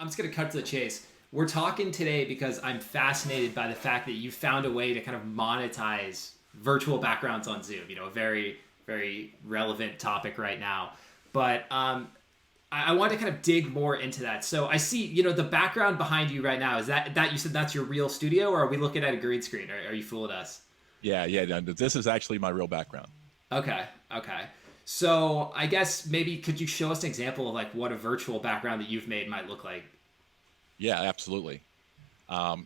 I'm just going to cut to the chase. We're talking today because I'm fascinated by the fact that you found a way to kind of monetize virtual backgrounds on Zoom. You know, a very, very relevant topic right now. But I want to kind of dig more into that. So I see, you know, the background behind you right now, is that you said that's your real studio, or are we looking at a green screen? Are you fooling us? Yeah. No, this is actually my real background. Okay, okay. So I guess maybe could you show us an example of like what a virtual background that you've made might look like? Yeah, absolutely.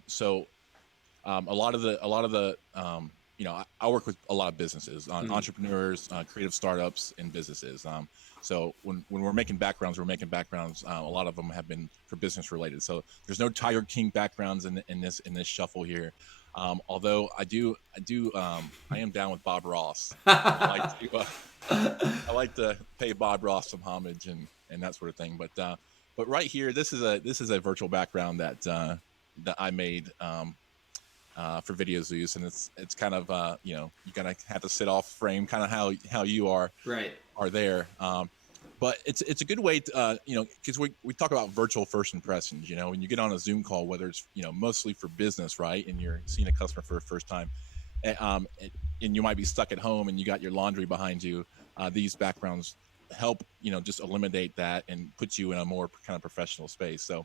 So a lot of the I work with a lot of businesses, Mm, entrepreneurs, creative startups, and businesses. So when we're making backgrounds, a lot of them have been for business related. So there's no Tiger King backgrounds in this shuffle here. Although I am down with Bob Ross. I like to I like to pay Bob Ross some homage and that sort of thing. But right here, this is a virtual background that I made for VideoZeus, and it's kind of you're gonna have to sit off frame, kind of how you right. are there. But it's a good way to because we talk about virtual first impressions. You know, when you get on a Zoom call, whether it's mostly for business, right, and you're seeing a customer for the first time, and, and you might be stuck at home and you got your laundry behind you. These backgrounds help just eliminate that and put you in a more kind of professional space. So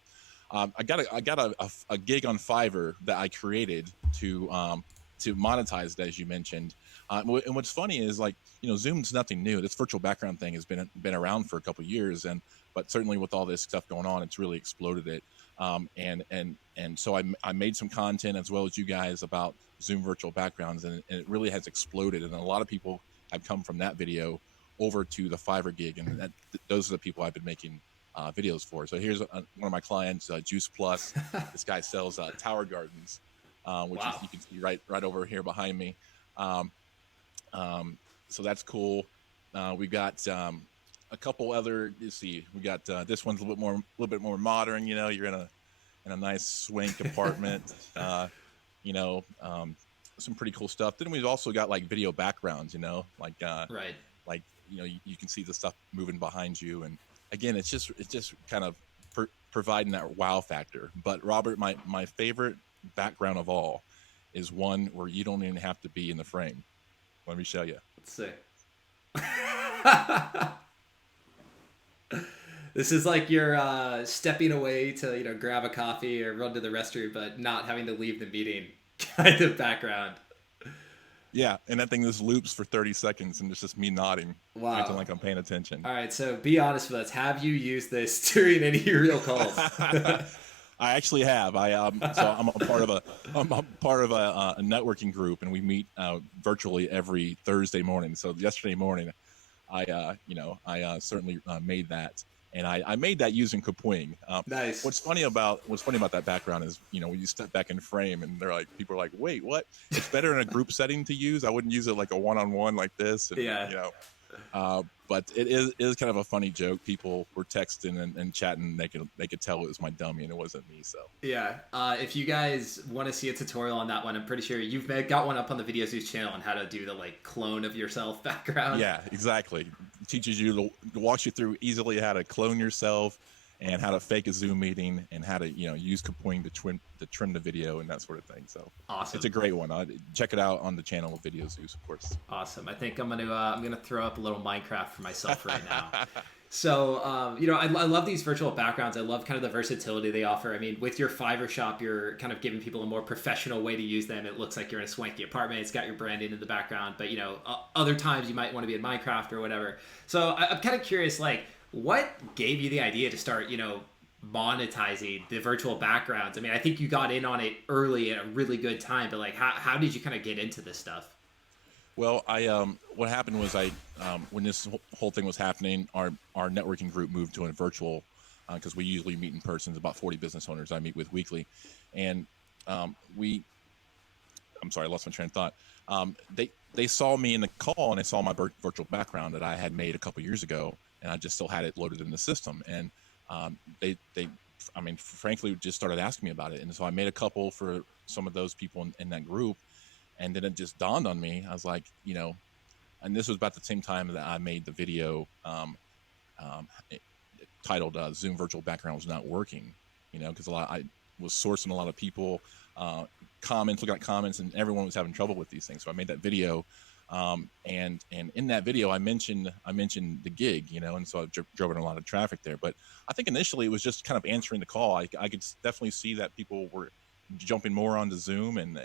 I got a gig on Fiverr that I created to monetize it, as you mentioned. And what's funny is, like, Zoom's nothing new. This virtual background thing has been around for a couple of years, but certainly with all this stuff going on, it's really exploded it. And so I made some content as well as you guys about Zoom virtual backgrounds, and it really has exploded. And a lot of people have come from that video over to the Fiverr gig, and those are the people I've been making videos for. So here's one of my clients, Juice Plus. This guy sells tower gardens, which is Wow. you can see right over here behind me. Um, so that's cool. We got a couple other. You see, we got this one's a little bit more modern. You're in a nice swank apartment. You know, some pretty cool stuff. Then we've also got like video backgrounds. Right. Like you can see the stuff moving behind you, and again, it's just kind of providing that wow factor. But Robert, my favorite background of all is one where you don't even have to be in the frame. Let me show you. Let's see. This is like you're stepping away to grab a coffee or run to the restroom, but not having to leave the meeting kind of background. Yeah, and that thing just loops for 30 seconds, and it's just me nodding, acting Wow. like I'm paying attention. All right, so be honest with us. Have you used this during any real calls? I actually have. I'm a part of a networking group, and we meet virtually every Thursday morning. So yesterday morning, I certainly made that, and I made that using Kapwing. Nice. What's funny about that background is, when you step back in frame, and people are like, wait, what? It's better in a group setting to use. I wouldn't use it like a one-on-one like this, and Yeah. but it is kind of a funny joke. People were texting and chatting. They could tell it was my dummy and it wasn't me. So Yeah. If you guys want to see a tutorial on that one, I'm pretty sure got one up on the VideoZeus channel on how to do the like clone of yourself background. yeah, exactly. It teaches you walks you through easily how to clone yourself and how to fake a Zoom meeting and how to use Kapwing to trim the video and that sort of thing. So it's a Awesome. great one. Check it out on the channel of VideoZeus, of course. Awesome. I think I'm gonna throw up a little Minecraft for myself right now. So, I love these virtual backgrounds. I love kind of the versatility they offer. I mean, with your Fiverr shop, you're kind of giving people a more professional way to use them. It looks like you're in a swanky apartment. It's got your branding in the background, but other times you might want to be in Minecraft or whatever. So I'm kind of curious, like, what gave you the idea to start, monetizing the virtual backgrounds? I mean, I think you got in on it early at a really good time, but like, how did you kind of get into this stuff? Well, what happened was when this whole thing was happening, our networking group moved to a virtual, because we usually meet in person. There's about 40 business owners I meet with weekly, and we. I'm sorry, I lost my train of thought. They saw me in the call, and they saw my virtual background that I had made a couple years ago, and I just still had it loaded in the system. And I mean, frankly, just started asking me about it, and so I made a couple for some of those people in that group. And then it just dawned on me. I was like, and this was about the same time that I made the video um, titled "Zoom Virtual Background Was Not Working." because I was sourcing a lot of people, comments, looking at comments, and everyone was having trouble with these things. So I made that video. And in that video, I mentioned the gig, and so I drove in a lot of traffic there. But I think initially it was just kind of answering the call. I could definitely see that people were jumping more onto Zoom and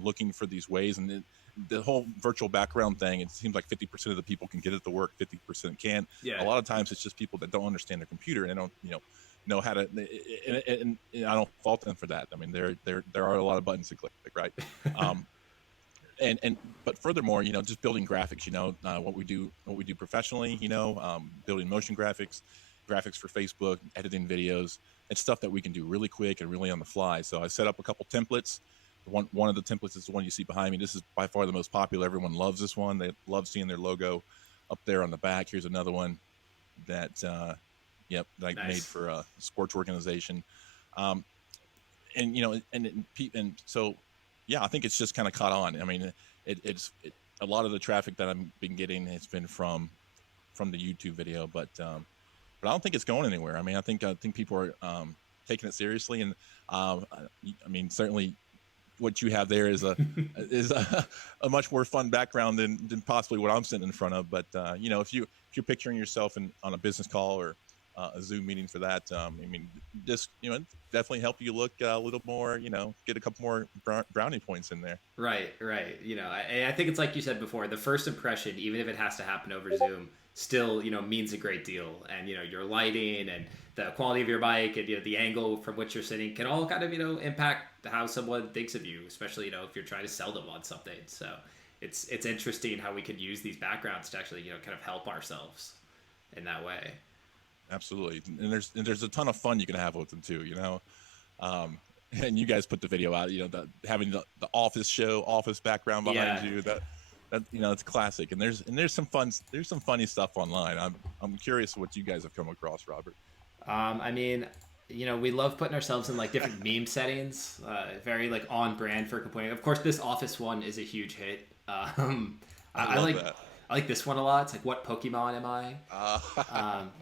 looking for these ways. And the whole virtual background thing, it seems like 50% of the people can get it to work, 50% can't. Yeah. A lot of times it's just people that don't understand their computer and they don't, know how to. And I don't fault them for that. I mean, there are a lot of buttons to click, right? But furthermore, just building graphics, what we do professionally, building motion graphics for Facebook, editing videos, and stuff that we can do really quick and really on the fly. So I set up a couple templates. One of the templates is the one you see behind me. This is by far the most popular. Everyone loves this one. They love seeing their logo up there on the back. Here's another one that that I Nice. made for a sports organization. And so yeah, I think it's just kind of caught on. I mean, it's a lot of the traffic that I've been getting has been from the YouTube video, but I don't think it's going anywhere. I mean, I think people are taking it seriously, and I mean, certainly what you have there is a a much more fun background than possibly what I'm sitting in front of. But if you're picturing yourself on a business call or a Zoom meeting for that, I mean, just definitely help you look a little more, get a couple more brownie points in there. Right. I think it's like you said before, the first impression, even if it has to happen over Zoom, still, means a great deal. And, your lighting and the quality of your mic and, the angle from which you're sitting can all kind of, impact how someone thinks of you, especially, if you're trying to sell them on something. So it's interesting how we could use these backgrounds to actually, kind of help ourselves in that way. Absolutely. And there's a ton of fun you can have with them too, and you guys put the video out, having the office background behind you, that it's classic. And there's some funny stuff online. I'm curious what you guys have come across, Robert. I mean, we love putting ourselves in like different meme settings, very like on brand for complaining. Of course, this office one is a huge hit. I like that. I like this one a lot. It's like, what Pokemon am I?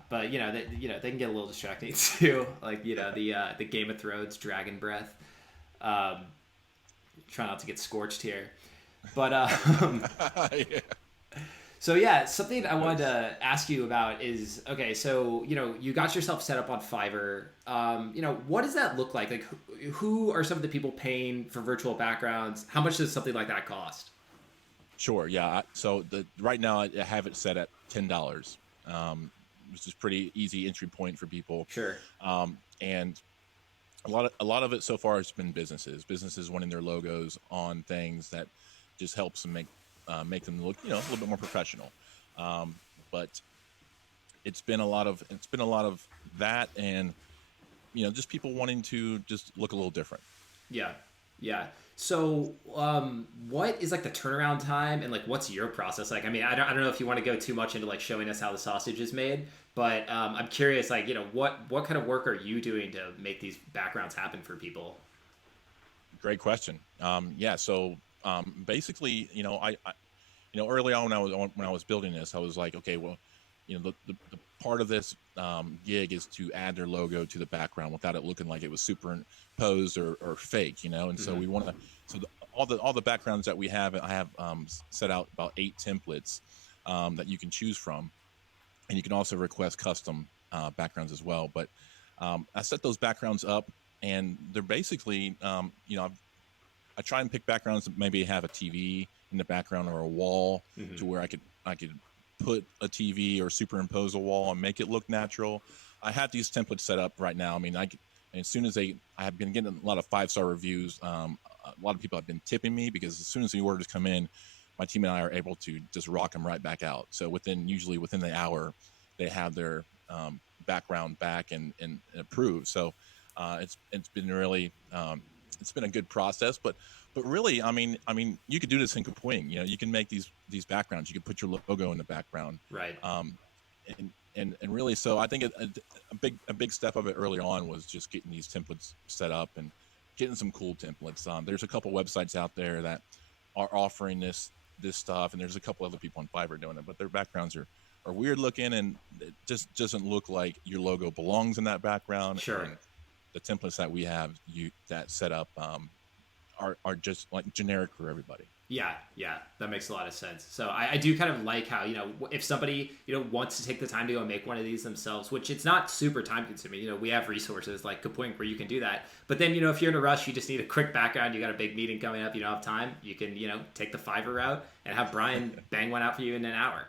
But they can get a little distracting too. Like the Game of Thrones dragon breath. Try not to get scorched here, but yeah. So yeah, something I wanted to ask you about is, okay, so you got yourself set up on Fiverr. What does that look like? Like, who are some of the people paying for virtual backgrounds? How much does something like that cost? Sure. Yeah. So right now I have it set at $10, which is pretty easy entry point for people. Sure. And a lot of it so far has been businesses wanting their logos on things that just helps them make them look, a little bit more professional. But it's been a lot of that, and just people wanting to just look a little different. Yeah. So, what is like the turnaround time, and like what's your process like? I mean, I don't know if you want to go too much into like showing us how the sausage is made, but I'm curious, like what kind of work are you doing to make these backgrounds happen for people? Great question. Yeah. So basically, I early on when I was building this, I was like, okay, well, the part of this gig is to add their logo to the background without it looking like it was superimposed or fake, and so we want to. So all the backgrounds that we have, I have set out about 8 templates that you can choose from, and you can also request custom backgrounds as well. But I set those backgrounds up, and they're basically, I try and pick backgrounds that maybe have a TV in the background or a wall, to where I could put a TV or superimpose a wall and make it look natural. I have these templates set up right now. I mean, as soon as I have been getting a lot of 5-star reviews. A lot of people have been tipping me, because as soon as the orders come in, my team and I are able to just rock them right back out. So usually within the hour, they have their background back and approved. So it's been really it's been a good process. But really, I mean, you could do this in Kapwing. You can make these backgrounds. You could put your logo in the background. Right. And really, so I think a big step of it early on was just getting these templates set up and getting some cool templates. There's a couple websites out there that are offering this stuff, and there's a couple other people on Fiverr doing it, but their backgrounds are are weird looking, and it just doesn't look like your logo belongs in that background. Sure. And the templates that we have that set up are just like generic for everybody. Yeah, yeah, that makes a lot of sense. So I do kind of like how, if somebody, wants to take the time to go make one of these themselves, which it's not super time consuming. We have resources like Kapwing where you can do that. But then, if you're in a rush, you just need a quick background, you got a big meeting coming up, you don't have time, you can, take the Fiverr route and have Brian bang one out for you in an hour.